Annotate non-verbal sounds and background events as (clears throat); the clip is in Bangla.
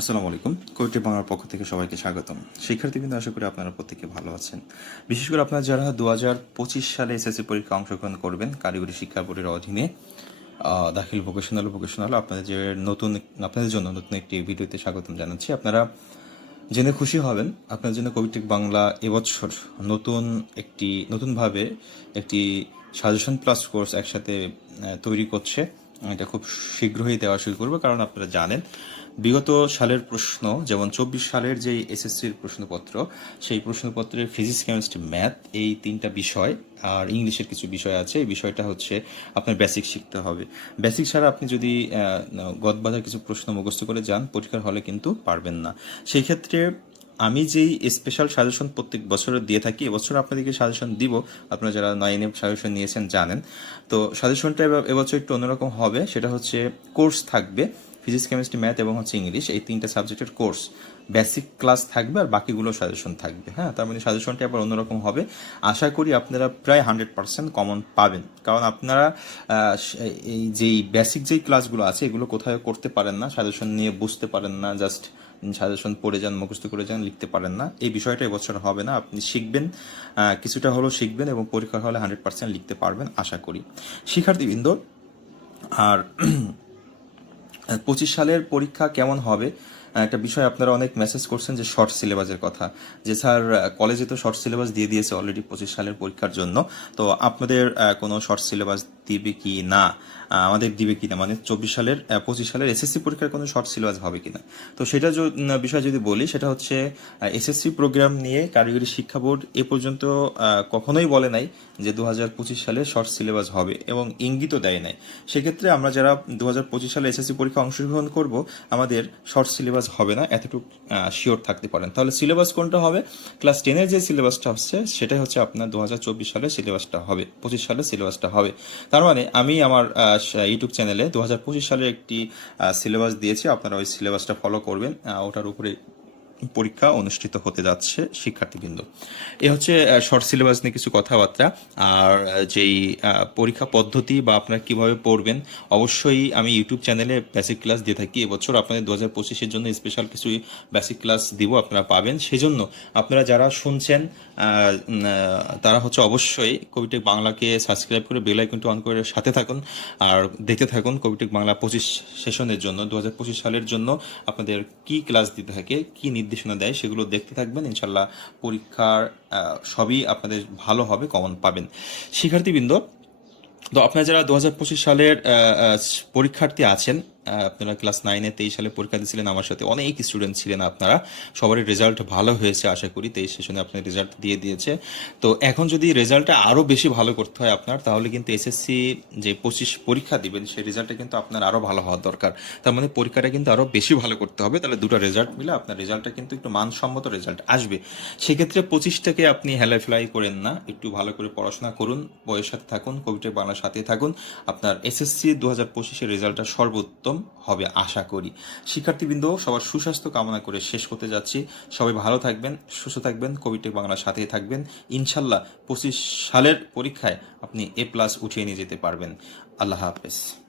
আসসালামু আলাইকুম। কোয়েটি বাংলার পক্ষ থেকে সবাইকে স্বাগতম। শিক্ষার্থীবৃন্দ, আশা করি আপনারা প্রত্যেকে ভালো আছেন। বিশেষ করে আপনারা যারা দু হাজার পঁচিশ সালে এসএসসি পরীক্ষা অংশগ্রহণ করবেন, কারিগরি শিক্ষা বোর্ডের অধীনে দাখিল ভোকেশনাল ভোকেশনাল আপনাদের যে নতুন, আপনাদের জন্য নতুন একটি ভিডিওতে স্বাগতম জানাচ্ছি। আপনারা জেনে খুশি হবেন আপনার জন্য কবিটেক বাংলা এবছর নতুন একটি, নতুনভাবে একটি সাজেশন প্লাস কোর্স একসাথে তৈরি করছে। এটা খুব শীঘ্রই দেওয়া শুরু করবে, কারণ আপনারা জানেন, বিগত সালের প্রশ্ন, যেমন চব্বিশ সালের যে এসএসসির প্রশ্নপত্র, সেই প্রশ্নপত্রের ফিজিক্স, কেমিস্ট্রি, ম্যাথ এই তিনটা বিষয় আর ইংলিশের কিছু বিষয় আছে। এই বিষয়টা হচ্ছে আপনার বেসিক শিখতে হবে। বেসিক ছাড়া আপনি যদি গদবাজার কিছু প্রশ্ন মুখস্থ করে যান, পরীক্ষার হলে কিন্তু পারবেন না। সেই ক্ষেত্রে আমি যেই স্পেশাল সাজেশন প্রত্যেক বছরে দিয়ে থাকি, এবছর আপনাদেরকে সাজেশন দিব। আপনারা যারা নয় নাইনে সাজেশন নিয়েছেন জানেন। তো সাজেশনটা এবছর একটু অন্যরকম হবে। সেটা হচ্ছে কোর্স থাকবে ফিজিক্স কেমিস্ট্রি ম্যাথ এবং হচ্ছে ইংলিশ এই তিনটা সাবজেক্টের কোর্স বেসিক ক্লাস থাকবে আর বাকিগুলো সাজেশন থাকবে হ্যাঁ? তার মানে সাজেশনটা আবার অন্যরকম হবে। আশা করি আপনারা প্রায় হান্ড্রেড পার্সেন্ট কমন পাবেন। কারণ আপনারা এই যেই বেসিক যেই ক্লাসগুলো আছে, এগুলো কোথায় করতে পারেন না। সাজেশন নিয়ে বুঝতে পারেন না। জাস্ট সাজেশন পড়ে যান, মুখস্থ করে যান, লিখতে পারেন না। এই বিষয়টা এবছর হবে না। আপনি শিখবেন কিছুটা হলেও শিখবেন এবং পরীক্ষা হলে হান্ড্রেড পার্সেন্ট লিখতে পারবেন, আশা করি। শিক্ষার্থীবৃন্দ, আর (clears throat) পঁচিশ সালের পরীক্ষা কেমন হবে? একটা বিষয় আপনারা অনেক মেসেজ করছেন যে শর্ট সিলেবাসের কথা। যে স্যার কলেজে তো শর্ট সিলেবাস দিয়ে দিয়েছে অলরেডি পঁচিশ সালের পরীক্ষার জন্য। তো আপনাদের কোনো শর্ট সিলেবাস দিবে কি না আমাদের দিবে কি না মানে চব্বিশ সালের পঁচিশ সালের এসএসসি পরীক্ষার কোনো শর্ট সিলেবাস হবে কিনা তো সেটা বিষয় যদি বলি, সেটা হচ্ছে এসএসসি প্রোগ্রাম নিয়ে কারিগরি শিক্ষা বোর্ড এ পর্যন্ত কখনোই বলে নাই যে দু হাজার পঁচিশ সালে শর্ট সিলেবাস হবে এবং ইঙ্গিতও দেয় নাই। সেক্ষেত্রে আমরা যারা দু হাজার পঁচিশ সালে এসএসসি পরীক্ষা অংশগ্রহণ করব, আমাদের শর্ট সিলেবাস হবে না, এতটুকু শিওর থাকতে পারেন। তাহলে সিলেবাস কোনটা হবে? ক্লাস টেনের যে সিলেবাসটা হচ্ছে, সেটাই হচ্ছে আপনার দু হাজার চব্বিশ সালের সিলেবাসটা হবে, পঁচিশ সালের সিলেবাসটা হবে। তার মানে আমি আমার ইউটিউব চ্যানেলে দু সালের একটি সিলেবাস দিয়েছি। আপনারা ওই সিলেবাসটা ফলো করবেন। ওটার উপরে পরীক্ষা অনুষ্ঠিত হতে যাচ্ছে শিক্ষার্থীবৃন্দ। এ হচ্ছে শর্ট সিলেবাস নিয়ে কিছু কথাবার্তা। আর যেই পরীক্ষা পদ্ধতি বা আপনারা কীভাবে পড়বেন, অবশ্যই আমি ইউটিউব চ্যানেলে বেসিক ক্লাস দিয়ে থাকি। এবছর আপনাদের দু হাজার পঁচিশের জন্য স্পেশাল কিছু বেসিক ক্লাস দিব আপনারা পাবেন। সেজন্য আপনারা যারা শুনছেন তারা হচ্ছে অবশ্যই কবিটেক বাংলাকে সাবস্ক্রাইব করে বেল আইকনটি অন করে সাথে থাকুন। আর দেখতে থাকুন কবিটেক বাংলা পঁচিশ সেশনের জন্য দু হাজার পঁচিশ সালের জন্য আপনাদের কি ক্লাস দিতে থাকে, কি নির্দেশনা দেয়, সেগুলো দেখতে থাকবেন। ইনশাল্লাহ পরীক্ষার সবই আপনাদের ভালো হবে, কমন পাবেন। শিক্ষার্থীবৃন্দ, তো আপনারা যারা দু হাজার পঁচিশ সালের পরীক্ষার্থী আছেন আপনারা ক্লাস নাইনে তেইশ সালে পরীক্ষা দিয়েছিলেন, আমার সাথে অনেক স্টুডেন্ট ছিলেন আপনারা। সবারই রেজাল্ট ভালো হয়েছে আশা করি, তেইশ সেশনে আপনার রেজাল্ট দিয়ে দিয়েছে। তো এখন যদি রেজাল্টটা আরও বেশি ভালো করতে হয় আপনার, তাহলে কিন্তু এসএসসি যে পঁচিশ পরীক্ষা দিবেন, সেই রেজাল্টটা কিন্তু আপনার আরও ভালো হওয়া দরকার। তার মানে পরীক্ষাটা কিন্তু আরও বেশি ভালো করতে হবে, তাহলে দুটো রেজাল্ট মিলে আপনার রেজাল্টটা কিন্তু একটু মানসম্মত রেজাল্ট আসবে। সেক্ষেত্রে পঁচিশটাকে আপনি হেলাই ফেলাই করেন না, একটু ভালো করে পড়াশোনা করুন বইয়ের সাথে থাকুন কবিটা বাংলার সাথে থাকুন। আপনার এসএসসি দু হাজার পঁচিশের রেজাল্টটা সর্বোত্তম। হবে আশা করি। শিক্ষার্থীবৃন্দ, সবার সুস্বাস্থ্য কামনা করে শেষ করতে যাচ্ছি। সবাই ভালো থাকবেন, সুস্থ থাকবেন কবিটেক বাংলার সাথেই থাকবেন। ইনশাল্লাহ পঁচিশ সালের পরীক্ষায় আপনি এ প্লাস উঠিয়ে নিয়ে যেতে পারবেন। আল্লাহ হাফেজ।